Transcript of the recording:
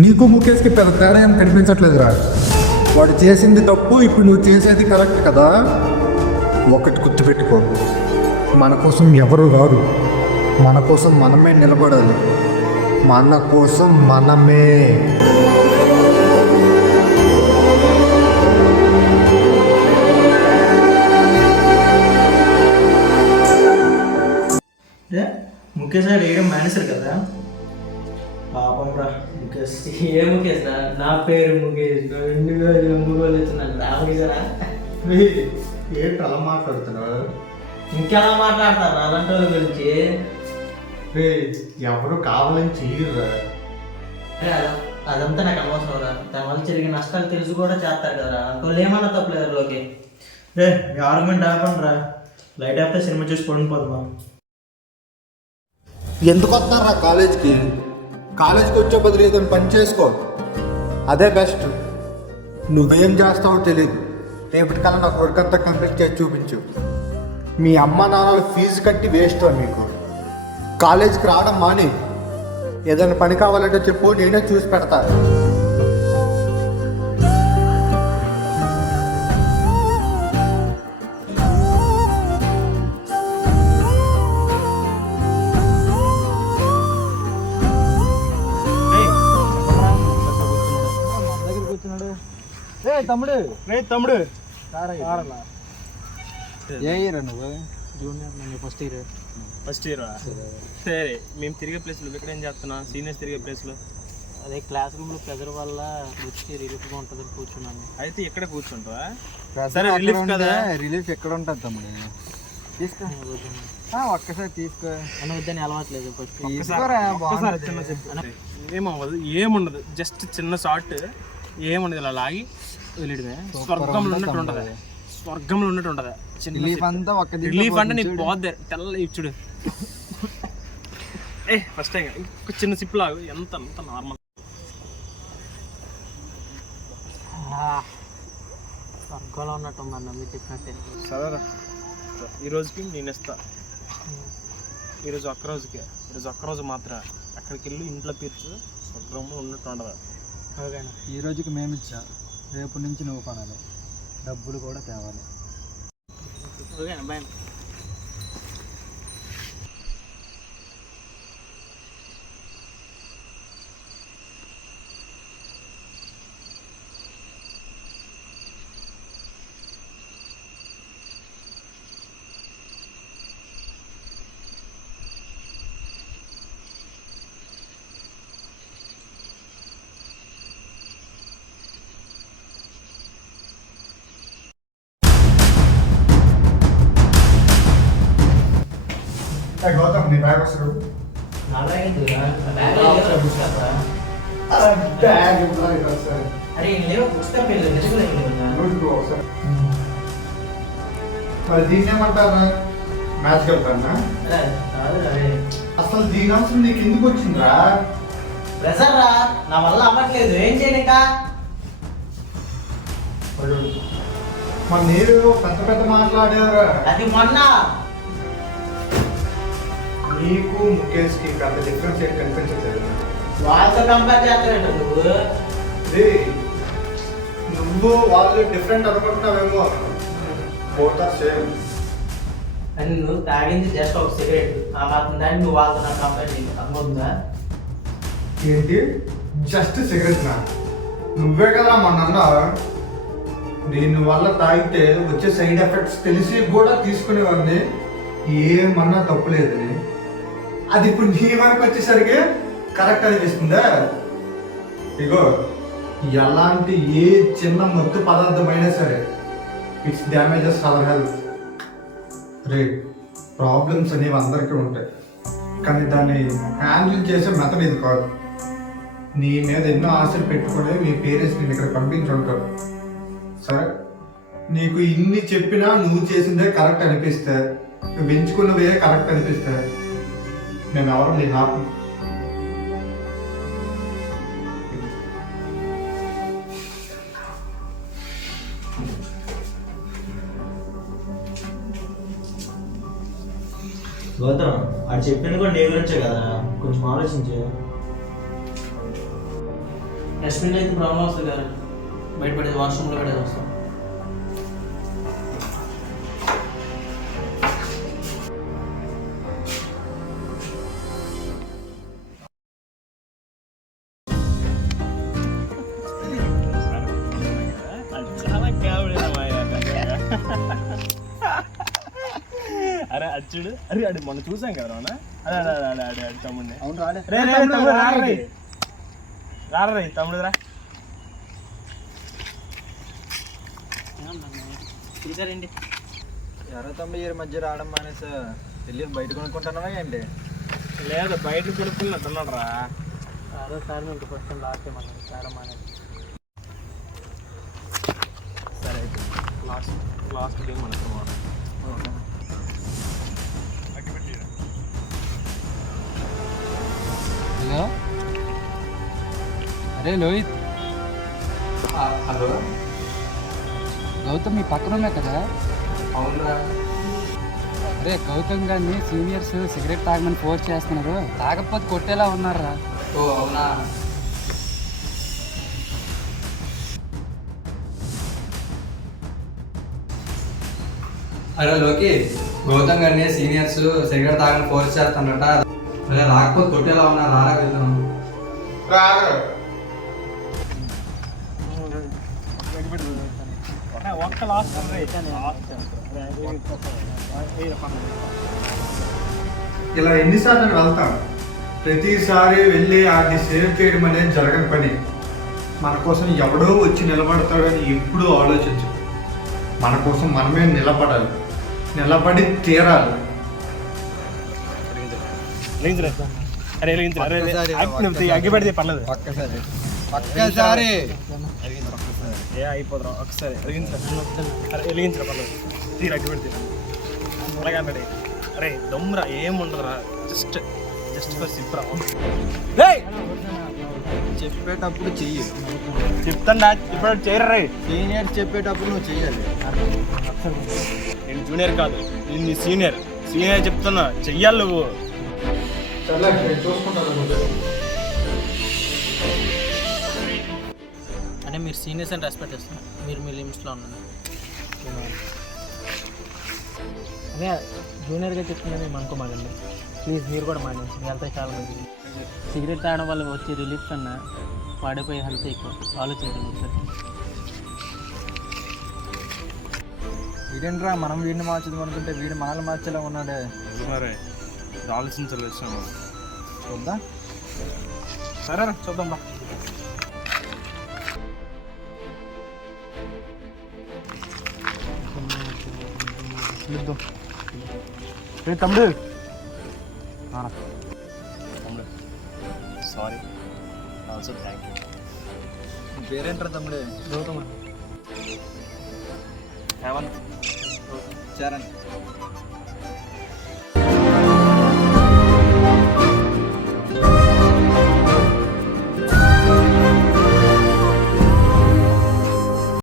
నీకు ముఖేష్కి పెద్ద తేడా ఏం కనిపించట్లేదురా. వాడు చేసింది తప్పు, ఇప్పుడు నువ్వు చేసేది కరెక్ట్ కదా. ఒకటి గుర్తుపెట్టుకో, మన కోసం ఎవరు రారు, మన కోసం మనమే నిలబడాలి. మన కోసం మనమే. ముఖేష్ గారు వేయడం మానేశారు కదా, పాపం రా ముఖేష్. ఏ ముఖేష్ రా? నా పేరు ముఖేష్. ఎందుకు ముఖోలు వచ్చినాను రామకేశరా? ఏంటి అలా మాట్లాడుతున్నావు? ఇంకెలా మాట్లాడతారు అలాంటి వాళ్ళ గురించి? ఎవరు కావాలని చెయ్యరురా. అదంతా నాకు అనవసరం రా. దాని వల్ల జరిగిన నష్టాలు తెలుసు కూడా చేస్తారు కదా. వాళ్ళు ఏమన్నా తప్పలేదు లోకి. రే మీ ఆర్గ్యుమెంట్ ఆపండి రా, లైట్ ఆపితే సినిమా చూసి పడిపోదుమా. ఎందుకు వస్తున్నారా కాలేజ్కి? కాలేజ్కి వచ్చే బదులు ఏదైనా పని చేసుకో, అదే బెస్ట్. నువ్వేం చేస్తావో తెలియదు. రేపటికల్లా నాకు వర్క్ అంతా కంప్లీట్ చేసి చూపించు. మీ అమ్మ నాన్నలు ఫీజు కట్టి వేస్ట్ మీకు. కాలేజ్కి రావడం మాని, ఏదైనా పని కావాలంటే చెప్పు, నేనే చూసి పెడతా. తమ్ముడు తమ్ముడు ఏ ఇయర్ నువ్వు? జూనియర్, నేను ఫస్ట్ ఇయర్. First year. సరే, మేము తిరిగే ప్లేస్లో ఇక్కడ ఏం చేస్తున్నా? సీనియర్స్ తిరిగే ప్లేస్లో అదే క్లాస్ రూమ్లో ప్రెజర్ వల్ల వచ్చి రిలీఫ్గా ఉంటుందని కూర్చున్నాను. అయితే ఇక్కడ కూర్చుంటావా? సరే రిలీఫ్ కదా. రిలీఫ్ ఎక్కడ ఉంటుంది తమ్ముడు? తీసుకో, ఒక్కసారి తీసుకో. అని వద్దని అలవాట్లేదు. ఏమవ్వదు, ఏముండదు. జస్ట్ చిన్న షార్ట్, ఏముండదు. ఇలా లాగి వెళ్ళడమే. స్వర్గంలో ఉన్నట్టు ఉంటుంది. స్వర్గంలో ఉన్నట్టు ఉంటుంది. రిలీఫ్ అంతా ఒక్క రిలీఫ్ అంటే నీకు పోద్ది. తెల్ల ఇచ్చుడు. ఫస్ట్ టైం ఇంకొక చిన్న సిప్ లాగు. ఎంత అంత నార్మల్. స్వర్గంలో ఉన్నట్టు మరి నమ్మి చెప్పినట్టే. సరేరా, ఈరోజుకి నేను ఇస్తా. ఈరోజు ఒక్కరోజు మాత్రం అక్కడికి వెళ్ళి ఇంట్లో తీర్చు. స్వర్గంలో ఉన్నట్టు ఉండదు. ఓకేనా? ఈ రోజుకి మేము ఇచ్చా, రేపు నుంచి నువ్వు కొనాలి, డబ్బులు కూడా తేవాలి. ఓకేనా? బాయ్. గౌతమ్, నీ బ్యాగ్ వస్తారు. మరి దీన్ని ఏమంటారా? మ్యాచ్కి వెళ్తానా? అసలు దీని అవసరం నీకు ఎందుకు వచ్చిందిరా? ప్రెజర్ రా, నా వల్ల అవ్వట్లేదు. ఏం చేయనిక? మరి మీరు పెద్ద పెద్ద మాట్లాడారా? అది మొన్న నీకు ముఖేష్కి అంత డిఫరెన్స్ ఏం కనిపించట్లేదు. వాళ్ళతో కంపేర్ చేస్తావేంట నువ్వు? నువ్వు వాళ్ళు డిఫరెంట్ అనుకుంటున్నావేమో. Both are same. అని నువ్వు తాగింది జస్ట్ ఒక సిగరెట్. ఆ మాత్రం దాన్ని నువ్వు వాళ్ళతో నాకు కంపేర్ చేయాలి. అర్థమవుతుందా? ఏంటి జస్ట్ సిగరెట్? నా నువ్వే కదా మొన్న దీని వల్ల తాగితే వచ్చే సైడ్ ఎఫెక్ట్స్ తెలిసి కూడా తీసుకునేవాడిని, ఏమన్నా తప్పులేదని. అది ఇప్పుడు నీ వరకు వచ్చేసరికి కరెక్ట్ అనిపిస్తుందా? ఇగో, ఎలాంటి ఏ చిన్న మత్తు పదార్థమైనా సరే it's damages our health. Problems అనేవి అందరికీ ఉంటాయి, కానీ దాన్ని హ్యాండిల్ చేసే మెథడ్ ఇది కాదు. నీ మీద ఎన్నో ఆశలు పెట్టుకుని మీ పేరెంట్స్ నేను ఇక్కడ పంపించుంటారు. సరే, నీకు ఇన్ని చెప్పినా నువ్వు చేసిందే కరెక్ట్ అనిపిస్తే, నువ్వు ఎంచుకున్నవే కరెక్ట్ అనిపిస్తే, మేము ఎవరు నేను ఆపు. గౌతమ్, అది చెప్పింది కూడా నీ గురించే కదా, కొంచెం ఆలోచించు. డస్ట్బిన్ అయితే ప్రాబ్లం వస్తుంది కదా, బయటపడేది వాష్రూమ్లో పడేది వస్తాం. చాలా కామెడీ అరే అచ్చుడు, అరే అది మొన్న చూసాం కదా అన్న. అదే అదే అదే అదే అదే తమ్ముడిని. అవును రాడే రే రే తమ్ముడు రారా రే తమ్ముడు రా. చూసారండి ఎవరో తమ్ముడు ఈ మధ్య రావడం మానేసా, వెళ్ళి బయట కొనుక్కుంటున్నావా ఏంటి? లేదు బయట కొనుక్కున్నట్టున్నాడు రా. అదే సార్ మీకు ఫస్ట్ లాస్ట్ టైం అన్నది సారం అనేది. సరే అయితే లాస్ట్ గేమ్ అనుకున్నాం. హలో, అరే లోహిత్. హలో గౌతమ్ మీ పక్కన ఉన్నా కదా. అవునురా. అరే గౌతమ్ గారిని సీనియర్స్ సిగరెట్ తాగమని ఫోర్స్ చేస్తున్నారు, తాగకపోతే కొట్టేలా ఉన్నారా. ఓ అవునా. అరే లోకి, గౌతమ్ గారిని సీనియర్స్ సిగరెట్ తాగని ఫోర్స్ చేస్తానట. అరే రాకపోతే కొట్టేలా ఉన్నా, రారా వెళ్దాం. ఒక్క లాస్ట్ ఇలా ఎన్నిసార్లు వెళ్తాం, ప్రతిసారి వెళ్ళి ఆడిని సేవ్ చేయడం అనేది జరగని పని. మన కోసం ఎవడో వచ్చి నిలబడతాడని ఎప్పుడూ ఆలోచించు. మన కోసం మనమే నిలబడాలి, నిలబడి తీరాలి. అగ్గిపెడితే పర్లేదు. ఒక్కసారి ఏ అయిపోదురా ఒకసారి వెలిగించరా పర్లేదు. తీరు అగ్గిపెడితే అలాగే అన్నాడు. అరే దమ్మురా ఏముండదురా, జస్ట్ ఫర్ సిప్రా. చెప్పేటప్పుడు చెయ్యి, చెప్తాను ఇప్పుడు చేయరా. సీనియర్ చెప్పేటప్పుడు నువ్వు చెయ్యాలి. నేను జూనియర్ కాదు, నేను నీ సీనియర్ చెప్తున్నా, చెయ్యాలి నువ్వు. అంటే మీరు సీనియర్స్ అని రెస్పెక్ట్ ఇస్తున్నారు, మీరు మీ లిమిట్స్లో ఉన్నారు. అదే జూనియర్గా చెప్తున్నా మేము అనుకోమాగండి ప్లీజ్. మీరు కూడా మానేసి మీ హెల్త్ చాలా మంచిది. సిగరెట్ తాగడం వల్ల వచ్చే రిలీఫ్ కన్నా పాడిపోయే హెల్త్ ఎక్కువ. ఆలోచించండి ఒకసారి. వీడేంట్రా మనం వీడిని మార్చుదాం అనుకుంటే వీడు మనల్ని మార్చేలా ఉన్నాడే. ఆలోచించాలి విషయం చూద్దాం. సరే చూద్దాం బా. తమ్ముడు తమ్ముడు సారీ, ఆల్సో థ్యాంక్ యూ. పేరేంట్రా తమ్ముడు? గౌతమ్ హేమంత్ చరణ్.